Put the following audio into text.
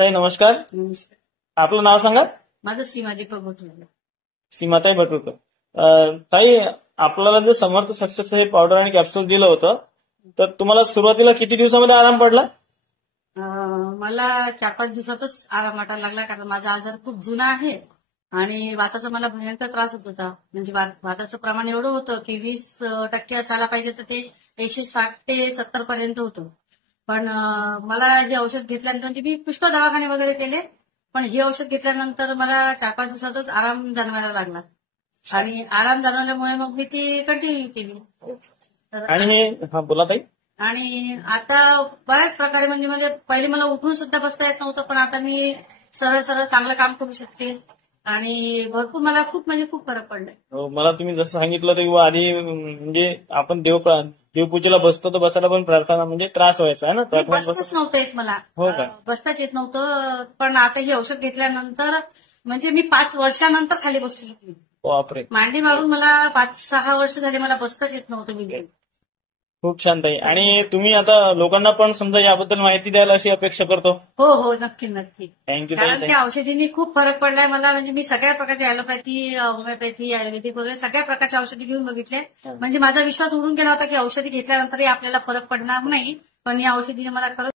ताई नमस्कार. नमस्कार. आपलं नाव सांगा. माझं सीमा दीपक भटुरे. सीमाताई भटुरकर. ताई, आपल्याला जे समर्थ सक्सेस हे पावडर आणि कॅप्सूल दिलं होतं, तर तुम्हाला सुरुवातीला किती दिवसामध्ये आराम पडला? मला 4-5 दिवसातच आराम वाटायला लागला, कारण माझा आजार खूप जुना आहे आणि वाताचा मला भयंकर त्रास होत होता. म्हणजे वाताचं प्रमाण एवढं होतं की 20% असायला पाहिजे, तर ते 160 ते 70 पर्यंत होतं. पण मला हे औषध घेतल्यानंतर, म्हणजे मी पुष्कळ दवाखाने वगैरे केले, पण हे औषध घेतल्यानंतर मला 4-5 दिवसातच आराम जाणवायला लागला आणि आराम जाणवल्यामुळे मग मी ती कंटिन्यू केली. आणि हे हा बोला ताई. आणि आता बऱ्याच प्रकारे म्हणजे पहिले मला उठून सुद्धा बसता येत नव्हतं, पण आता मी सरळ सरळ चांगलं काम करू शकते आणि भरपूर मला खूप फरक पडलाय. मला तुम्ही जसं सांगितलं होतं की आधी म्हणजे आपण देवपूजेला बसतो, तर बसायला पण प्रार्थना म्हणजे त्रास व्हायचा आहे ना, बसताच नव्हतं येत मला. हो का? बसताच येत नव्हतं, पण आता हे औषध घेतल्यानंतर म्हणजे मी 5 वर्षानंतर खाली बसू शकली. बापरे, मांडी मारून मला 5-6 वर्ष झाले मला बसताच येत नव्हतं. मी खूप छान ताई. आणि तुम्ही आता लोकांना पण समजा याबद्दल माहिती द्याल अशी अपेक्षा करतो. हो, नक्की. थँक्यू कारण ताई. त्या औषधींनी खूप फरक पडलाय मला. म्हणजे मी सगळ्या प्रकारची ॲलोपॅथी, होमिओपॅथी, आयुर्वेदिक वगैरे सगळ्या प्रकारच्या औषधी घेऊन बघितले. म्हणजे माझा विश्वास उडून गेला होता की औषधी घेतल्यानंतरही आपल्याला फरक पडणार नाही, पण या औषधीने मला खरंच